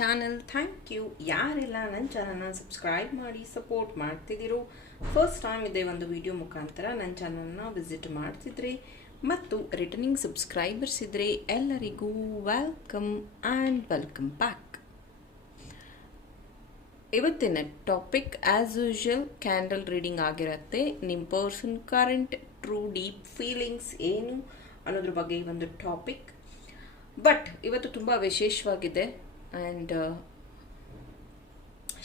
Channel thank you ಯಾರೆಲ್ಲ ನನ್ನ ಚಾನಲ್ನ ಸಬ್ಸ್ಕ್ರೈಬ್ ಮಾಡಿ ಸಪೋರ್ಟ್ ಮಾಡ್ತಿದ್ದೀರೋ ಫಸ್ಟ್ ಟೈಮ್ ಇದೆ ಒಂದು ವಿಡಿಯೋ ಮುಖಾಂತರ ನನ್ನ ಚಾನಲ್ನ ವಿಸಿಟ್ ಮಾಡ್ತಿದ್ರಿ. ಮತ್ತು ರಿಟರ್ನಿಂಗ್ ಸಬ್ಸ್ಕ್ರೈಬರ್ಸ್ ಇದ್ದರೆ ಎಲ್ಲರಿಗೂ ವೆಲ್ಕಮ್ ಆ್ಯಂಡ್ ವೆಲ್ಕಮ್ ಬ್ಯಾಕ್ ಇವತ್ತಿನ topic as usual candle reading ಆಗಿರುತ್ತೆ. ನಿಮ್ಮ person current true deep feelings ಏನು ಅನ್ನೋದ್ರ ಬಗ್ಗೆ ಒಂದು ಟಾಪಿಕ್ ಬಟ್ ಇವತ್ತು ತುಂಬ ವಿಶೇಷವಾಗಿದೆ. ಆ್ಯಂಡ್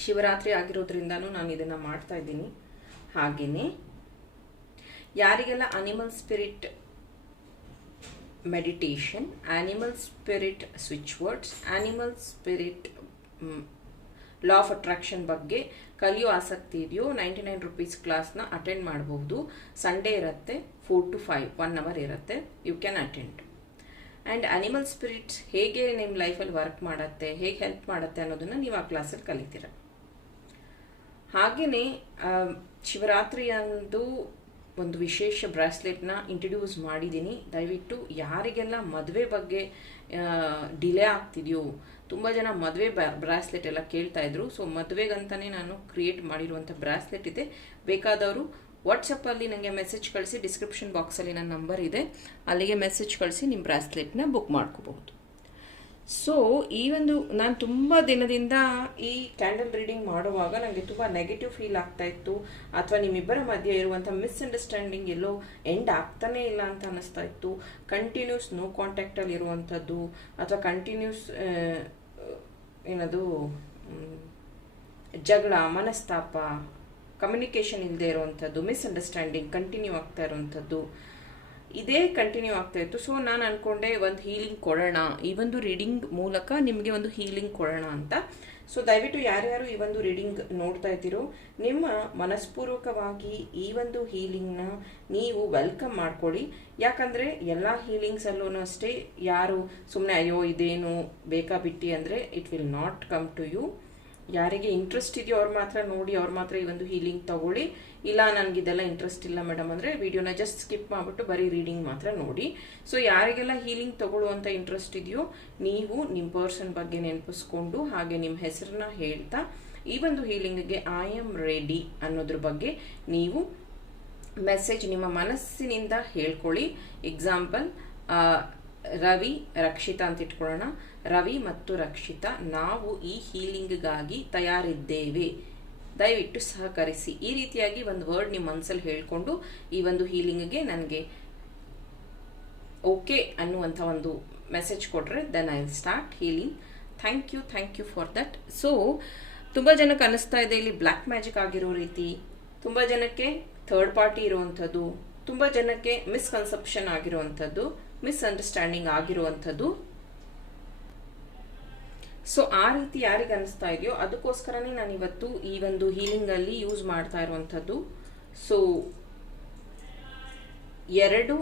ಶಿವರಾತ್ರಿ ಆಗಿರೋದ್ರಿಂದನೂ ನಾನು ಇದನ್ನು ಮಾಡ್ತಾ ಇದ್ದೀನಿ. ಹಾಗೆಯೇ ಯಾರಿಗೆಲ್ಲ animal spirit meditation animal spirit switch words animal spirit law of attraction ಬಗ್ಗೆ ಕಲಿಯೋ ಆಸಕ್ತಿ ಇದೆಯೋ ನೈಂಟಿ ನೈನ್ ರುಪೀಸ್ ಕ್ಲಾಸ್ನ ಅಟೆಂಡ್ ಮಾಡಬಹುದು ಸಂಡೇ ಇರುತ್ತೆ four to five one hour ಇರುತ್ತೆ. You can attend and animal spirit ಹೇಗೆ ನಿಮ್ಮ ಲೈಫಲ್ಲಿ ವರ್ಕ್ ಮಾಡುತ್ತೆ, ಹೇಗೆ ಹೆಲ್ಪ್ ಮಾಡುತ್ತೆ ಅನ್ನೋದನ್ನು ನೀವು ಆ ಕ್ಲಾಸಲ್ಲಿ ಕಲಿತೀರ. ಹಾಗೆಯೇ ಶಿವರಾತ್ರಿಯಂದು ಒಂದು ವಿಶೇಷ ಬ್ರಾಸ್ಲೆಟ್ನ ಇಂಟ್ರಡ್ಯೂಸ್ ಮಾಡಿದ್ದೀನಿ ದಯವಿಟ್ಟು ಯಾರಿಗೆಲ್ಲ ಮದುವೆ ಬಗ್ಗೆ ಡಿಲೇ ಆಗ್ತಿದೆಯೋ, ತುಂಬ ಜನ ಮದುವೆ ಬ್ರಾಸ್ಲೆಟ್ ಎಲ್ಲ ಕೇಳ್ತಾ ಇದ್ರು. ಸೊ ಮದುವೆಗಂತಾನೆ ನಾನು ಕ್ರಿಯೇಟ್ ಮಾಡಿರುವಂಥ ಬ್ರಾಸ್ಲೆಟ್ ಇದೆ. ಬೇಕಾದವರು ವಾಟ್ಸಪ್ಪಲ್ಲಿ ನನಗೆ ಮೆಸೇಜ್ ಕಳಿಸಿ ಡಿಸ್ಕ್ರಿಪ್ಷನ್ ಬಾಕ್ಸಲ್ಲಿ ನನ್ನ ನಂಬರ್ ಇದೆ. ಅಲ್ಲಿಗೆ ಮೆಸೇಜ್ ಕಳಿಸಿ ನಿಮ್ಮ ಬ್ರಾಸ್ಲೆಟ್ನ ಬುಕ್ ಮಾಡ್ಕೋಬಹುದು. ಸೊ ಈ ಒಂದು ನಾನು ತುಂಬ ದಿನದಿಂದ ಈ ಕ್ಯಾಂಡಲ್ ರೀಡಿಂಗ್ ಮಾಡುವಾಗ ನನಗೆ ತುಂಬ ನೆಗೆಟಿವ್ ಫೀಲ್ ಆಗ್ತಾ ಇತ್ತು. ಅಥವಾ ನಿಮ್ಮಿಬ್ಬರ ಮಧ್ಯೆ ಇರುವಂಥ ಮಿಸ್ಅಂಡರ್ಸ್ಟ್ಯಾಂಡಿಂಗ್ ಎಲ್ಲೋ ಎಂಡ್ ಆಗ್ತಾನೇ ಇಲ್ಲ ಅಂತ ಅನ್ನಿಸ್ತಾ ಇತ್ತು. ಕಂಟಿನ್ಯೂಸ್ ನೋ ಕಾಂಟ್ಯಾಕ್ಟಲ್ಲಿ ಇರುವಂಥದ್ದು, ಅಥವಾ ಕಂಟಿನ್ಯೂಸ್ ಏನದು ಜಗಳ, ಮನಸ್ತಾಪ ಕಮ್ಯುನಿಕೇಷನ್ ಇಲ್ಲದೆ ಇರುವಂಥದ್ದು ಮಿಸ್ಅಂಡರ್ಸ್ಟ್ಯಾಂಡಿಂಗ್ ಕಂಟಿನ್ಯೂ ಆಗ್ತಾ ಇರುವಂಥದ್ದು, ಇದೇ ಕಂಟಿನ್ಯೂ ಆಗ್ತಾ ಇತ್ತು. ಸೊ ನಾನು ಅಂದ್ಕೊಂಡೆ ಒಂದು ಹೀಲಿಂಗ್ ಕೊಡೋಣ. ಈ ಒಂದು ರೀಡಿಂಗ್ ಮೂಲಕ ನಿಮಗೆ ಒಂದು ಹೀಲಿಂಗ್ ಕೊಡೋಣ ಅಂತ. ಸೊ ದಯವಿಟ್ಟು ಯಾರ್ಯಾರು ಈ ಒಂದು ರೀಡಿಂಗ್ ನೋಡ್ತಾ ಇದ್ದೀರೋ, ನಿಮ್ಮ ಮನಸ್ಪೂರ್ವಕವಾಗಿ ಈ ಒಂದು ಹೀಲಿಂಗ್ನ ನೀವು ವೆಲ್ಕಮ್ ಮಾಡ್ಕೊಳ್ಳಿ. ಯಾಕಂದರೆ ಎಲ್ಲ ಹೀಲಿಂಗ್ಸಲ್ಲೂ ಅಷ್ಟೇ, ಯಾರು ಸುಮ್ಮನೆ ಅಯ್ಯೋ, ಇದೇನು ಬೇಕಾ ಬಿಟ್ಟಿ? ಅಂದರೆ it will not come to you ಯಾರಿಗೆ ಇಂಟ್ರೆಸ್ಟ್ ಇದೆಯೋ ಅವ್ರು ಮಾತ್ರ ನೋಡಿ, ಅವ್ರು ಮಾತ್ರ ಈ ಒಂದು ಹೀಲಿಂಗ್ ತಗೊಳ್ಳಿ. ಇಲ್ಲ, ನನಗೆ ಇದೆಲ್ಲ ಇಂಟ್ರೆಸ್ಟ್ ಇಲ್ಲ ಮೇಡಮ್ ಅಂದರೆ ವಿಡಿಯೋನ ಜಸ್ಟ್ ಸ್ಕಿಪ್ ಮಾಡಿಬಿಟ್ಟು ಬರೀ ರೀಡಿಂಗ್ ಮಾತ್ರ ನೋಡಿ. ಸೊ ಯಾರಿಗೆಲ್ಲ ಹೀಲಿಂಗ್ ತಗೊಳ್ಳುವಂಥ ಇಂಟ್ರೆಸ್ಟ್ ಇದೆಯೋ, ನೀವು ನಿಮ್ಮ ಪರ್ಸನ್ ಬಗ್ಗೆ ನೆನಪಿಸ್ಕೊಂಡು ಹಾಗೆ ನಿಮ್ಮ ಹೆಸರನ್ನ ಹೇಳ್ತಾ, ಈ ಒಂದು ಹೀಲಿಂಗ್ಗೆ ಐ ಆಮ್ ರೆಡಿ ಅನ್ನೋದ್ರ ಬಗ್ಗೆ ನೀವು ಮೆಸೇಜ್ ನಿಮ್ಮ ಮನಸ್ಸಿನಿಂದ ಹೇಳ್ಕೊಳ್ಳಿ. ಎಕ್ಸಾಂಪಲ್ ರವಿ, ರಕ್ಷಿತಾ ಅಂತ ಇಟ್ಕೊಳ್ಳೋಣ. ರವಿ ಮತ್ತು ರಕ್ಷಿತಾ, ನಾವು ಈ ಹೀಲಿಂಗ್ಗಾಗಿ ತಯಾರಿದ್ದೇವೆ. ದಯವಿಟ್ಟು ಸಹಕರಿಸಿ. ಈ ರೀತಿಯಾಗಿ ಒಂದು ವರ್ಡ್ ನಿಮ್ಮ ಮನಸ್ಸಲ್ಲಿ ಹೇಳಿಕೊಂಡು ಈ ಒಂದು ಹೀಲಿಂಗ್ಗೆ ನನಗೆ ಓಕೆ ಅನ್ನುವಂಥ ಒಂದು ಮೆಸೇಜ್ ಕೊಟ್ಟರೆ then I will start healing. Thank you thank you for that. So, ತುಂಬ ಜನಕ್ಕೆ ಅನಿಸ್ತಾ ಇದೆ ಇಲ್ಲಿ ಬ್ಲ್ಯಾಕ್ ಮ್ಯಾಜಿಕ್ ಆಗಿರೋ ರೀತಿ. ತುಂಬ ಜನಕ್ಕೆ ಥರ್ಡ್ ಪಾರ್ಟಿ ಇರುವಂಥದ್ದು. ತುಂಬ ಜನಕ್ಕೆ ಮಿಸ್ಕನ್ಸೆಪ್ಷನ್ ಆಗಿರುವಂಥದ್ದು, ಮಿಸ್ಅಂಡರ್ಸ್ಟ್ಯಾಂಡಿಂಗ್ ಆಗಿರುವಂಥದ್ದು. ಸೊ ಆ ರೀತಿ ಯಾರಿಗೆ ಅನಿಸ್ತಾ ಇದೆಯೋ ಅದಕ್ಕೋಸ್ಕರನೇ ನಾನು ಇವತ್ತು ಈ ಒಂದು ಹೀಲಿಂಗ್ ಅಲ್ಲಿ ಯೂಸ್ ಮಾಡ್ತಾ ಇರುವಂಥದ್ದು. ಸೊ ಎರಡು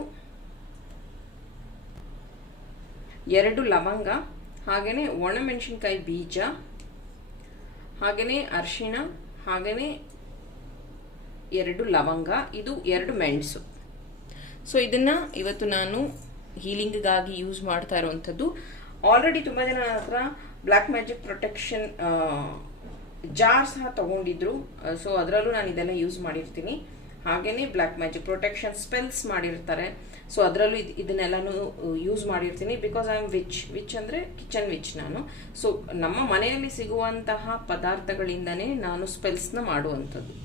ಎರಡು ಲವಂಗ ಹಾಗೆಯೇ ಒಣಮೆಣಸಿನ್ಕಾಯಿ ಬೀಜ ಹಾಗೆಯೇ ಅರಿಶಿಣ ಹಾಗೆಯೇ ಎರಡು ಲವಂಗ, ಇದು ಎರಡು ಮೆಣಸು. ಸೊ ಇದನ್ನ ಇವತ್ತು ನಾನು ಹೀಲಿಂಗ್ಗಾಗಿ ಯೂಸ್ ಮಾಡ್ತಾ ಇರುವಂಥದ್ದು. ಆಲ್ರೆಡಿ ತುಂಬ ಜನ ಹತ್ರ ಬ್ಲ್ಯಾಕ್ ಮ್ಯಾಜಿಕ್ ಪ್ರೊಟೆಕ್ಷನ್ ಜಾರ್ ಸಹ ತಗೊಂಡಿದ್ರು. ಸೊ ಅದರಲ್ಲೂ ನಾನು ಇದೆಲ್ಲ ಯೂಸ್ ಮಾಡಿರ್ತೀನಿ. ಹಾಗೇನೆ ಬ್ಲ್ಯಾಕ್ ಮ್ಯಾಜಿಕ್ ಪ್ರೊಟೆಕ್ಷನ್ ಸ್ಪೆಲ್ಸ್ ಮಾಡಿರ್ತಾರೆ. ಸೊ ಅದರಲ್ಲೂ ಇದು, ಇದನ್ನೆಲ್ಲನೂ ಯೂಸ್ ಮಾಡಿರ್ತೀನಿ. Because I am witch witch ಅಂದರೆ ಕಿಚನ್ ವಿಚ್ ನಾನು. ಸೊ ನಮ್ಮ ಮನೆಯಲ್ಲಿ ಸಿಗುವಂತಹ ಪದಾರ್ಥಗಳಿಂದನೇ ನಾನು ಸ್ಪೆಲ್ಸ್ನ ಮಾಡುವಂಥದ್ದು.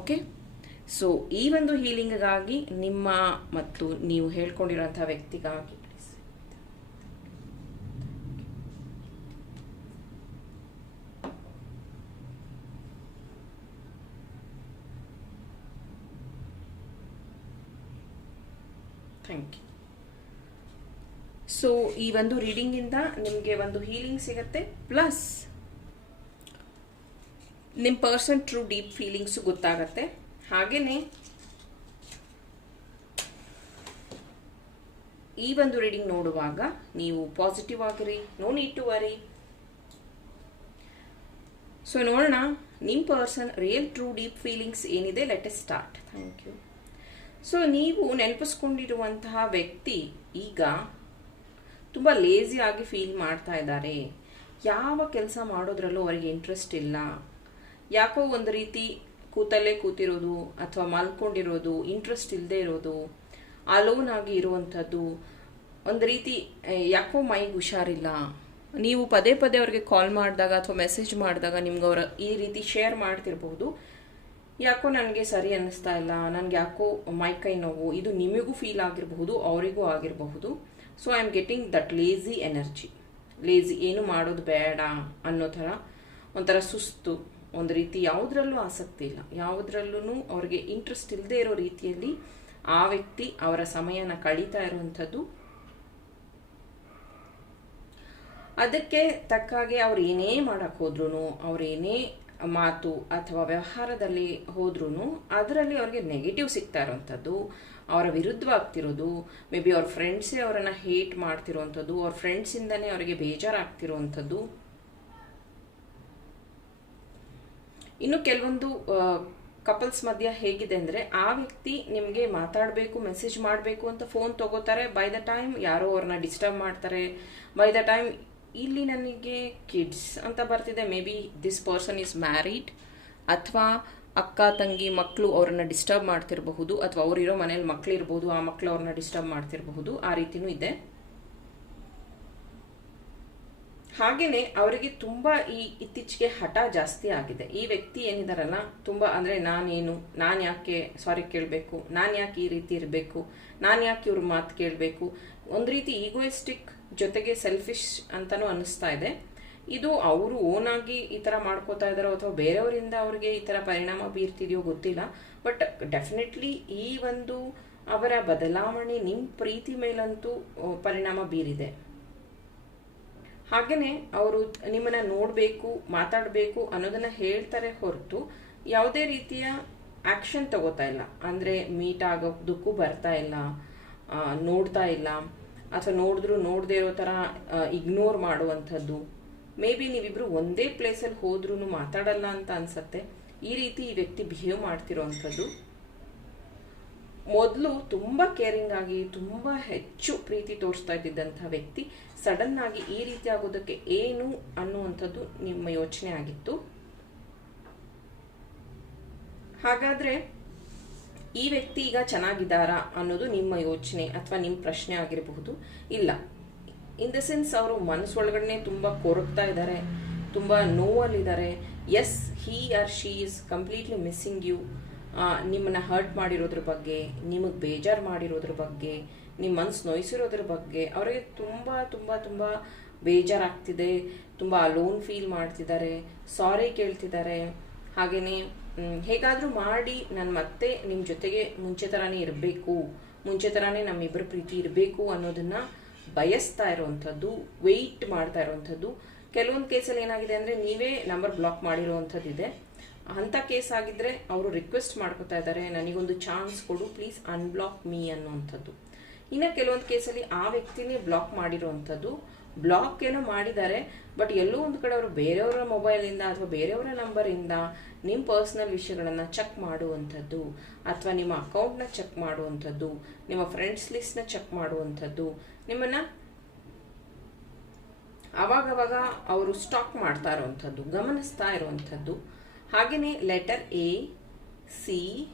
ಓಕೆ ಸೊ ಈ ಒಂದು ಹೀಲಿಂಗ್ಗಾಗಿ ನಿಮ್ಮ ಮತ್ತು ನೀವು ಹೇಳ್ಕೊಂಡಿರೋಂಥ ವ್ಯಕ್ತಿಗಾಗಿ ಥ್ಯಾಂಕ್ ಯು ಸೊ ಈ ಒಂದು ರೀಡಿಂಗಿಂದ ನಿಮಗೆ ಒಂದು ಹೀಲಿಂಗ್ ಸಿಗತ್ತೆ ಪ್ಲಸ್ ನಿಮ್ಮ ಪರ್ಸನ್ ಟ್ರೂ ಡೀಪ್ ಫೀಲಿಂಗ್ಸು ಗೊತ್ತಾಗತ್ತೆ. ಹಾಗೆಯೇ ಈ ಒಂದು ರೀಡಿಂಗ್ ನೋಡುವಾಗ ನೀವು ಪಾಸಿಟಿವ್ ಆಗಿರಿ no need to worry so ನೋಡೋಣ ನಿಮ್ಮ person real true deep feelings ಏನಿದೆ? Let's start thank you so ನೀವು ನೆನಪಿಸ್ಕೊಂಡಿರುವಂತಹ ವ್ಯಕ್ತಿ ಈಗ ತುಂಬ ಲೇಸಿ ಫೀಲ್ ಮಾಡ್ತಾ ಇದ್ದಾರೆ. ಯಾವ ಕೆಲಸ ಮಾಡೋದ್ರಲ್ಲೂ ಅವರಿಗೆ ಇಂಟ್ರೆಸ್ಟ್ ಇಲ್ಲ. ಯಾಕೋ ಒಂದು ರೀತಿ ಕೂತಲ್ಲೇ ಕೂತಿರೋದು ಅಥವಾ ಮಲ್ಕೊಂಡಿರೋದು ಇಂಟ್ರೆಸ್ಟ್ ಇಲ್ಲದೆ ಇರೋದು ಅಲೋನ್ ಆಗಿ ಇರುವಂಥದ್ದು, ಒಂದು ರೀತಿ ಯಾಕೋ ಮೈಗೆ ಹುಷಾರಿಲ್ಲ. ನೀವು ಪದೇ ಪದೇ ಅವ್ರಿಗೆ ಕಾಲ್ ಮಾಡಿದಾಗ ಅಥವಾ ಮೆಸೇಜ್ ಮಾಡಿದಾಗ ನಿಮ್ಗೆ ಅವರ ಈ ರೀತಿ ಶೇರ್ ಮಾಡ್ತಿರ್ಬಹುದು ಯಾಕೋ ನನಗೆ ಸರಿ ಅನ್ನಿಸ್ತಾ ಇಲ್ಲ, ನನಗೆ ಯಾಕೋ ಮೈ ಕೈ ನೋವು, ಇದು ನಿಮಗೂ ಫೀಲ್ ಆಗಿರಬಹುದು, ಅವರಿಗೂ ಆಗಿರಬಹುದು. So I am getting that lazy energy lazy ಏನು ಮಾಡೋದು ಬೇಡ ಅನ್ನೋ ಥರ, ಒಂಥರ ಸುಸ್ತು, ಒಂದು ರೀತಿ ಯಾವುದ್ರಲ್ಲೂ ಆಸಕ್ತಿ ಇಲ್ಲ. ಯಾವುದ್ರಲ್ಲೂ ಅವ್ರಿಗೆ ಇಂಟ್ರೆಸ್ಟ್ ಇಲ್ಲದೆ ಇರೋ ರೀತಿಯಲ್ಲಿ ಆ ವ್ಯಕ್ತಿ ಅವರ ಸಮಯನ ಕಳೀತಾ ಇರುವಂಥದ್ದು. ಅದಕ್ಕೆ ತಕ್ಕಾಗೆ ಅವ್ರು ಏನೇ ಮಾಡೋಕ್ಕೋದ್ರು ಅವ್ರು ಏನೇ ಮಾತು ಅಥವಾ ವ್ಯವಹಾರದಲ್ಲಿ ಹೋದ್ರೂ ಅದರಲ್ಲಿ ಅವ್ರಿಗೆ ನೆಗೆಟಿವ್ ಸಿಗ್ತಾ ಇರೋವಂಥದ್ದು, ಅವರ ವಿರುದ್ಧವಾಗ್ತಿರೋದು ಮೇ ಬಿ ಅವ್ರ ಫ್ರೆಂಡ್ಸೇ ಅವರನ್ನ ಹೇಟ್ ಮಾಡ್ತಿರೋವಂಥದ್ದು ಅವ್ರ ಫ್ರೆಂಡ್ಸಿಂದನೇ ಅವರಿಗೆ ಬೇಜಾರಾಗ್ತಿರೋವಂಥದ್ದು ಇನ್ನು ಕೆಲವೊಂದು ಕಪಲ್ಸ್ ಮಧ್ಯ ಹೇಗಿದೆ ಅಂದರೆ ಆ ವ್ಯಕ್ತಿ ನಿಮಗೆ ಮಾತಾಡಬೇಕು ಮೆಸೇಜ್ ಮಾಡಬೇಕು ಅಂತ ಫೋನ್ ತಗೋತಾರೆ ಬೈ ದ ಟೈಮ್ ಯಾರೋ ಅವ್ರನ್ನ ಡಿಸ್ಟರ್ಬ್ ಮಾಡ್ತಾರೆ ಬೈ ದ ಟೈಮ್ ಇಲ್ಲಿ ನನಗೆ ಕಿಡ್ಸ್ ಅಂತ ಬರ್ತಿದೆ. Maybe this person is married ಅಥವಾ ಅಕ್ಕ, ತಂಗಿ ಮಕ್ಕಳು ಅವ್ರನ್ನ ಡಿಸ್ಟರ್ಬ್ ಮಾಡ್ತಿರಬಹುದು ಅಥವಾ ಅವರಿರೋ ಮನೇಲಿ ಮಕ್ಕಳು ಇರ್ಬೋದು, ಆ ಮಕ್ಕಳು ಅವ್ರನ್ನ ಡಿಸ್ಟರ್ಬ್ ಮಾಡ್ತಿರಬಹುದು, ಆ ರೀತಿನೂ ಇದೆ. ಹಾಗೇನೆ ಅವರಿಗೆ ತುಂಬ ಈ ಇತ್ತೀಚೆಗೆ ಹಠ ಜಾಸ್ತಿ ಆಗಿದೆ. ಈ ವ್ಯಕ್ತಿ ಏನಿದಾರಲ್ಲ, ತುಂಬ ಅಂದ್ರೆ ನಾನೇನು, ನಾನು ಯಾಕೆ ಸಾರಿ ಕೇಳಬೇಕು, ನಾನು ಯಾಕೆ ಈ ರೀತಿ ಇರಬೇಕು, ನಾನು ಯಾಕೆ ಇವ್ರ ಮಾತು ಕೇಳಬೇಕು, ಒಂದು ರೀತಿ ಈಗೋಯಿಸ್ಟಿಕ್ ಜೊತೆಗೆ ಸೆಲ್ಫಿಶ್ ಅಂತಲೂ ಅನಿಸ್ತಾ ಇದೆ. ಇದು ಅವರು ಓನಾಗಿ ಈ ಥರ ಮಾಡ್ಕೋತಾ ಇದ್ದಾರೋ ಅಥವಾ ಬೇರೆಯವರಿಂದ ಅವ್ರಿಗೆ ಈ ಥರ ಪರಿಣಾಮ ಬೀರ್ತಿದೆಯೋ ಗೊತ್ತಿಲ್ಲ. ಬಟ್ ಡೆಫಿನೆಟ್ಲಿ ಈ ಒಂದು ಅವರ ಬದಲಾವಣೆ ನಿಮ್ಮ ಪ್ರೀತಿ ಮೇಲಂತೂ ಪರಿಣಾಮ ಬೀರಿದೆ. ಹಾಗೆಯೇ ಅವರು ನಿಮ್ಮನ್ನು ನೋಡಬೇಕು, ಮಾತಾಡಬೇಕು ಅನ್ನೋದನ್ನು ಹೇಳ್ತಾರೆ ಹೊರತು ಯಾವುದೇ ರೀತಿಯ ಆ್ಯಕ್ಷನ್ ತಗೋತಾ ಇಲ್ಲ. ಅಂದರೆ ಮೀಟ್ ಆಗೋದಕ್ಕೂ ಬರ್ತಾ ಇಲ್ಲ ನೋಡ್ತಾ ಇಲ್ಲ. ಅಥವಾ ನೋಡಿದ್ರು ನೋಡದೇ ಇರೋ ಥರ ಇಗ್ನೋರ್ ಮಾಡುವಂಥದ್ದು. ಮೇ ಬಿ ನೀವಿಬ್ರು ಒಂದೇ ಪ್ಲೇಸಲ್ಲಿ ಹೋದ್ರೂ ಮಾತಾಡಲ್ಲ ಅಂತ ಅನ್ಸತ್ತೆ. ಈ ರೀತಿ ಈ ವ್ಯಕ್ತಿ ಬಿಹೇವ್ ಮಾಡ್ತಿರೋವಂಥದ್ದು ಮೊದಲು ತುಂಬಾ ಕೇರಿಂಗ್ ಆಗಿ, ತುಂಬಾ ಹೆಚ್ಚು ಪ್ರೀತಿ ತೋರಿಸ್ತಾ ಇದ್ದಿದ್ದಂಥ ವ್ಯಕ್ತಿ ಸಡನ್ ಆಗಿ ಈ ರೀತಿ ಆಗೋದಕ್ಕೆ ಏನು ಅನ್ನುವಂಥದ್ದು ನಿಮ್ಮ ಯೋಚನೆ ಆಗಿತ್ತು. ಹಾಗಾದ್ರೆ ಈ ವ್ಯಕ್ತಿ ಈಗ ಚೆನ್ನಾಗಿದ್ದಾರಾ ಅನ್ನೋದು ನಿಮ್ಮ ಯೋಚನೆ ಅಥವಾ ನಿಮ್ಮ ಪ್ರಶ್ನೆ ಆಗಿರಬಹುದು. ಇಲ್ಲ. ಇನ್ ದ ಸೆನ್ಸ್ ಅವರು ಮನಸ್ಸೊಳಗಡೆ ತುಂಬ ಕೊರಗ್ತಾ ಇದ್ದಾರೆ ತುಂಬ ನೋವಲ್ಲಿದ್ದಾರೆ. Is he or she is completely missing you ನಿಮ್ಮನ್ನ ಹರ್ಟ್ ಮಾಡಿರೋದ್ರ ಬಗ್ಗೆ ನಿಮಗೆ ಬೇಜಾರು ಮಾಡಿರೋದ್ರ ಬಗ್ಗೆ ನಿಮ್ಮ ಮನ್ಸು ನೋಯಿಸಿರೋದ್ರ ಬಗ್ಗೆ ಅವರಿಗೆ ತುಂಬ ತುಂಬ ತುಂಬ ಬೇಜಾರಾಗ್ತಿದೆ. ತುಂಬ ಅಲೋನ್ ಫೀಲ್ ಮಾಡ್ತಿದ್ದಾರೆ. ಸಾರಿ ಕೇಳ್ತಿದ್ದಾರೆ. ಹಾಗೇನೆ ಮ್, ಹೇಗಾದ್ರೂ ಮಾಡಿ ನಾನು ಮತ್ತೆ ನಿಮ್ಮ ಜೊತೆಗೆ ಮುಂಚೆ ಥರನೇ ಇರಬೇಕು, ಮುಂಚೆ ಥರನೇ ನಮ್ಮಿಬ್ಬರ ಪ್ರೀತಿ ಇರಬೇಕು ಅನ್ನೋದನ್ನ ಬಯಸ್ತಾ ಇರೋವಂಥದ್ದು ವೆಯ್ಟ್ ಮಾಡ್ತಾ ಇರೋವಂಥದ್ದು. ಕೆಲವೊಂದು ಕೇಸಲ್ಲಿ ಏನಾಗಿದೆ ಅಂದರೆ ನೀವೇ ನಂಬರ್ ಬ್ಲಾಕ್ ಮಾಡಿರುವಂಥದ್ದು ಇದೆ. ಅಂಥ ಕೇಸ್ ಆಗಿದ್ರೆ ಅವರು ರಿಕ್ವೆಸ್ಟ್ ಮಾಡ್ಕೋತಾ ಇದ್ದಾರೆ ನನಗೊಂದು ಚಾನ್ಸ್ ಕೊಡು ಪ್ಲೀಸ್ ಅನ್ಬ್ಲಾಕ್ ಮೀ ಅನ್ನುವಂಥದ್ದು. ಇನ್ನು ಕೆಲವೊಂದು ಕೇಸಲ್ಲಿ ಆ ವ್ಯಕ್ತಿನೇ ಬ್ಲಾಕ್ ಮಾಡಿರುವಂಥದ್ದು. ಬ್ಲಾಕ್ ಏನೋ ಮಾಡಿದ್ದಾರೆ ಬಟ್ ಎಲ್ಲೋ ಒಂದು ಕಡೆ ಅವರು ಬೇರೆಯವರ ಮೊಬೈಲಿಂದ ಅಥವಾ ಬೇರೆಯವರ ನಂಬರಿಂದ ನಿಮ್ಮ ಪರ್ಸನಲ್ ವಿಷಯಗಳನ್ನು ಚೆಕ್ ಮಾಡುವಂಥದ್ದು, ಅಥವಾ ನಿಮ್ಮ ಅಕೌಂಟ್ನ ಚೆಕ್ ಮಾಡುವಂಥದ್ದು, ನಿಮ್ಮ ಫ್ರೆಂಡ್ಸ್ ಲಿಸ್ಟ್ನ ಚೆಕ್ ಮಾಡುವಂಥದ್ದು, ನಿಮ್ಮನ್ನ ಅವಾಗವಾಗ ಅವರು ಸ್ಟಾಕ್ ಮಾಡ್ತಾ ಇರುವಂಥದ್ದು, ಗಮನಿಸ್ತಾ ಇರುವಂಥದ್ದು. ಹಾಗೆಯೇ letter A C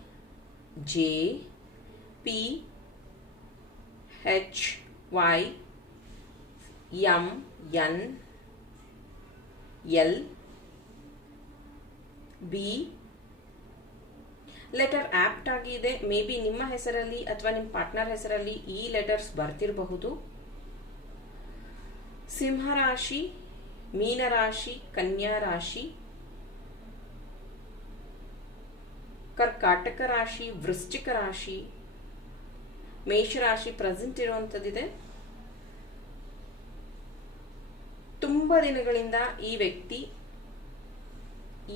J P H Y M, N, L, B. Letter opt ಆಗಿದೆ ಮೇ ಬಿ ನಿಮ್ಮ ಹೆಸರಲ್ಲಿ ಅಥವಾ ನಿಮ್ಮ ಪಾರ್ಟ್ನರ್ ಹೆಸರಲ್ಲಿ ಈ ಲೆಟರ್ಸ್ ಬರ್ತಿರಬಹುದು. ಸಿಂಹರಾಶಿ, ಮೀನರಾಶಿ ಕನ್ಯಾ ರಾಶಿ ಕರ್ಕಾಟಕ ರಾಶಿ, ವೃಶ್ಚಿಕ ರಾಶಿ, ಮೇಷರಾಶಿ ಪ್ರೆಸೆಂಟ್ ಇರುವಂತದ್ದಿದೆ. ತುಂಬಾ ದಿನಗಳಿಂದ ಈ ವ್ಯಕ್ತಿ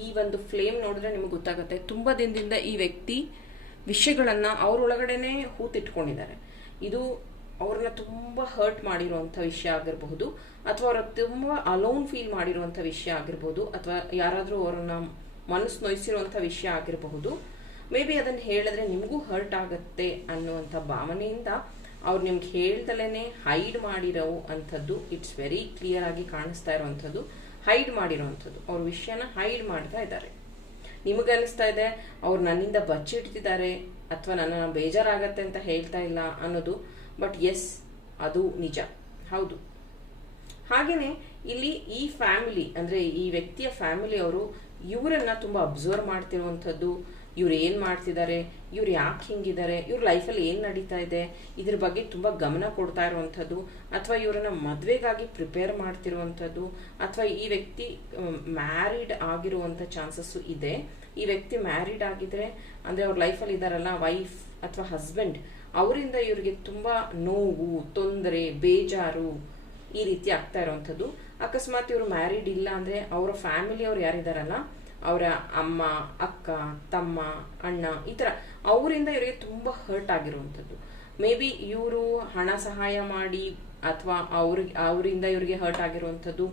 ಈ ಒಂದು ಫ್ಲೇಮ್ ನೋಡಿದ್ರೆ ನಿಮಗೆ ಗೊತ್ತಾಗುತ್ತೆ. ತುಂಬಾ ದಿನದಿಂದ ಈ ವ್ಯಕ್ತಿ ವಿಷಯಗಳನ್ನ ಅವ್ರೊಳಗಡೆನೆ ಹೂತಿಟ್ಕೊಂಡಿದ್ದಾರೆ. ಇದು ಅವ್ರನ್ನ ತುಂಬಾ ಹರ್ಟ್ ಮಾಡಿರುವಂಥ ವಿಷಯ ಆಗಿರಬಹುದು, ಅಥವಾ ಅವ್ರ ತುಂಬಾ ಅಲೋನ್ ಫೀಲ್ ಮಾಡಿರುವಂಥ ವಿಷಯ ಆಗಿರ್ಬೋದು ಅಥವಾ ಯಾರಾದರೂ ಅವ್ರನ್ನ ಮನಸ್ಸು ನೋಯಿಸಿರುವಂಥ ವಿಷಯ ಆಗಿರಬಹುದು. ಮೇ ಬಿ ಅದನ್ನು ಹೇಳಿದ್ರೆ ನಿಮಗೂ ಹರ್ಟ್ ಆಗುತ್ತೆ ಅನ್ನುವಂಥ ಭಾವನೆಯಿಂದ ಅವ್ರು ನಿಮ್ಗೆ ಹೇಳ್ದಲೇ ಹೈಡ್ ಮಾಡಿರೋ ಅಂಥದ್ದು ಇಟ್ಸ್ ವೆರಿ ಕ್ಲಿಯರ್ ಆಗಿ ಕಾಣಿಸ್ತಾ ಇರೋವಂಥದ್ದು ಹೈಡ್ ಮಾಡಿರೋವಂಥದ್ದು. ಅವ್ರ ವಿಷಯನ ಹೈಡ್ ಮಾಡ್ತಾ ಇದ್ದಾರೆ. ನಿಮಗನ್ನಿಸ್ತಾ ಇದೆ, ಅವ್ರು ನನ್ನಿಂದ ಬಚ್ಚಿಡ್ತಿದ್ದಾರೆ ಅಥವಾ ನನ್ನ ಬೇಜಾರಾಗತ್ತೆ ಅಂತ ಹೇಳ್ತಾ ಇಲ್ಲ ಅನ್ನೋದು ಬಟ್ ಎಸ್ ಅದು ನಿಜ. ಹೌದು. ಹಾಗೇನೆ ಇಲ್ಲಿ ಈ ಫ್ಯಾಮಿಲಿ ಅಂದ್ರೆ ಈ ವ್ಯಕ್ತಿಯ ಫ್ಯಾಮಿಲಿ ಅವರು ಇವರನ್ನ ತುಂಬಾ ಅಬ್ಸರ್ವ್ ಮಾಡ್ತಿರುವಂಥದ್ದು ಇವ್ರು ಏನು ಮಾಡ್ತಿದ್ದಾರೆ ಇವ್ರು ಯಾಕೆ ಹಿಂಗಿದ್ದಾರೆ ಇವ್ರ ಲೈಫಲ್ಲಿ ಏನು ನಡೀತಾ ಇದೆ, ಇದ್ರ ಬಗ್ಗೆ ತುಂಬಾ ಗಮನ ಕೊಡ್ತಾ ಇರುವಂಥದ್ದು, ಅಥವಾ ಇವರನ್ನ ಮದುವೆಗಾಗಿ ಪ್ರಿಪೇರ್ ಮಾಡ್ತಿರುವಂಥದ್ದು, ಅಥವಾ ಈ ವ್ಯಕ್ತಿ ಮ್ಯಾರಿಡ್ ಆಗಿರುವಂತ ಚಾನ್ಸಸ್ ಇದೆ. ಈ ವ್ಯಕ್ತಿ ಮ್ಯಾರಿಡ್ ಆಗಿದ್ರೆ, ಅಂದ್ರೆ ಅವ್ರ ಲೈಫಲ್ಲಿ ಇದ್ದಾರಲ್ಲ ವೈಫ್ ಅಥವಾ ಹಸ್ಬೆಂಡ್ ಅವರಿಂದ ಇವರಿಗೆ ತುಂಬಾ ನೋವು, ತೊಂದರೆ, ಬೇಜಾರು ಈ ರೀತಿ ಆಗ್ತಾ ಇರುವಂಥದ್ದು. ಅಕಸ್ಮಾತ್ ಇವರು ಮ್ಯಾರಿಡ್ ಇಲ್ಲ ಅಂದ್ರೆ ಅವರ ಫ್ಯಾಮಿಲಿ ಅವ್ರು ಯಾರಿದಾರಲ್ಲ ಅವರ ಅಮ್ಮ, ಅಕ್ಕ, ತಮ್ಮ, ಅಣ್ಣ ಈ ಥರ ಅವರಿಂದ ಇವರಿಗೆ ತುಂಬಾ ಹರ್ಟ್ ಆಗಿರುವಂಥದ್ದು. ಮೇ ಬಿ ಇವರು ಹಣ ಸಹಾಯ ಮಾಡಿ ಅಥವಾ ಅವ್ರಿಗೆ, ಅವರಿಂದ ಇವರಿಗೆ ಹರ್ಟ್ ಆಗಿರುವಂಥದ್ದು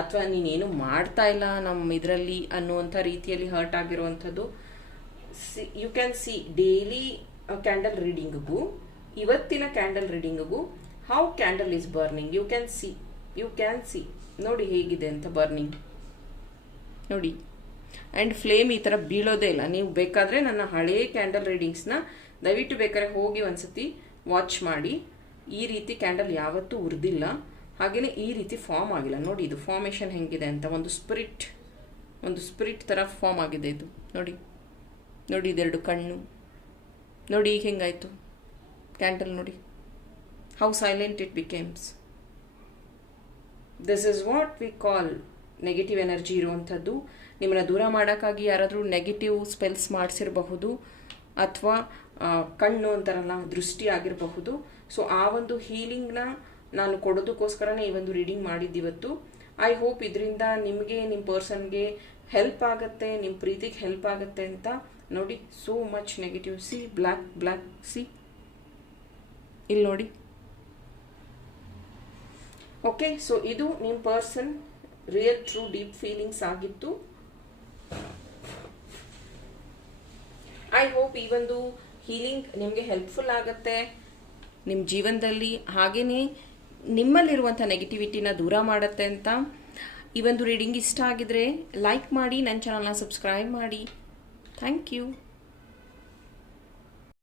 ಅಥವಾ ನೀನೇನು ಮಾಡ್ತಾ ಇಲ್ಲ ನಮ್ಮ ಇದರಲ್ಲಿ ಅನ್ನುವಂಥ ರೀತಿಯಲ್ಲಿ ಹರ್ಟ್ ಆಗಿರುವಂಥದ್ದು. You can see daily candle ರೀಡಿಂಗ್ಗೂ ಇವತ್ತಿನ candle ರೀಡಿಂಗ್ಗೂ how candle is burning you can see you can see ನೋಡಿ ಹೇಗಿದೆ ಅಂತ ಬರ್ನಿಂಗ್ ನೋಡಿ. ಆ್ಯಂಡ್ ಫ್ಲೇಮ್ ಈ ಥರ ಬೀಳೋದೇ ಇಲ್ಲ. ನೀವು ಬೇಕಾದರೆ ನನ್ನ ಹಳೇ ಕ್ಯಾಂಡಲ್ ರೀಡಿಂಗ್ಸ್ನ ದಯವಿಟ್ಟು ಬೇಕಾದ್ರೆ ಹೋಗಿ ಒಂದ್ಸತಿ ವಾಚ್ ಮಾಡಿ. ಈ ರೀತಿ ಕ್ಯಾಂಡಲ್ ಯಾವತ್ತೂ ಉರಿದಿಲ್ಲ. ಹಾಗೆಯೇ ಈ ರೀತಿ ಫಾರ್ಮ್ ಆಗಿಲ್ಲ. ನೋಡಿ, ಇದು ಫಾರ್ಮೇಷನ್ ಹೆಂಗಿದೆ ಅಂತ. ಒಂದು ಸ್ಪಿರಿಟ್ ಒಂದು ಸ್ಪಿರಿಟ್ ಥರ ಫಾರ್ಮ್ ಆಗಿದೆ ಇದು. ನೋಡಿ ನೋಡಿ ಇದೆರಡು ಕಣ್ಣು. ನೋಡಿ, ಈಗ ಹೆಂಗಾಯಿತು? ಕ್ಯಾಂಡಲ್ ನೋಡಿ. How silent it becames this is what we call negative energy ಇರುವಂಥದ್ದು. ನಿಮ್ಮನ್ನ ದೂರ ಮಾಡೋಕ್ಕಾಗಿ ಯಾರಾದರೂ ನೆಗೆಟಿವ್ ಸ್ಪೆಲ್ಸ್ ಮಾಡಿಸಿರಬಹುದು ಅಥವಾ ಕಣ್ಣು ಅಂತಾರಲ್ಲ, ದೃಷ್ಟಿ ಆಗಿರಬಹುದು. ಸೊ ಆ ಒಂದು ಹೀಲಿಂಗ್ನ ನಾನು ಕೊಡೋದಕ್ಕೋಸ್ಕರನೇ ಈ ಒಂದು ರೀಡಿಂಗ್ ಮಾಡಿದ್ದಿವತ್ತು ಐ ಹೋಪ್ ಇದರಿಂದ ನಿಮಗೆ ನಿಮ್ಮ ಪರ್ಸನ್ಗೆ ಹೆಲ್ಪ್ ಆಗುತ್ತೆ ನಿಮ್ಮ ಪ್ರೀತಿಗೆ ಹೆಲ್ಪ್ ಆಗುತ್ತೆ ಅಂತ ನೋಡಿ so much negative see black black see ಇಲ್ಲಿ ನೋಡಿ. ಓಕೆ ಸೊ ಇದು ನಿಮ್ಮ person real true deep feelings ಆಗಿತ್ತು. ಐ ಹೋಪ್ ಈ ಒಂದು ಹೀಲಿಂಗ್ ನಿಮಗೆ ಹೆಲ್ಪ್ಫುಲ್ ಆಗುತ್ತೆ ನಿಮ್ಮ ಜೀವನದಲ್ಲಿ ಹಾಗೆಯೇ ನಿಮ್ಮಲ್ಲಿರುವಂಥ ನೆಗೆಟಿವಿಟಿನ ದೂರ ಮಾಡುತ್ತೆ ಅಂತ. ಈ ಒಂದು ರೀಡಿಂಗ್ ಇಷ್ಟ ಆಗಿದ್ರೆ ಲೈಕ್ ಮಾಡಿ, ನನ್ನ ಚಾನಲ್ನ ಸಬ್ಸ್ಕ್ರೈಬ್ ಮಾಡಿ. Thank you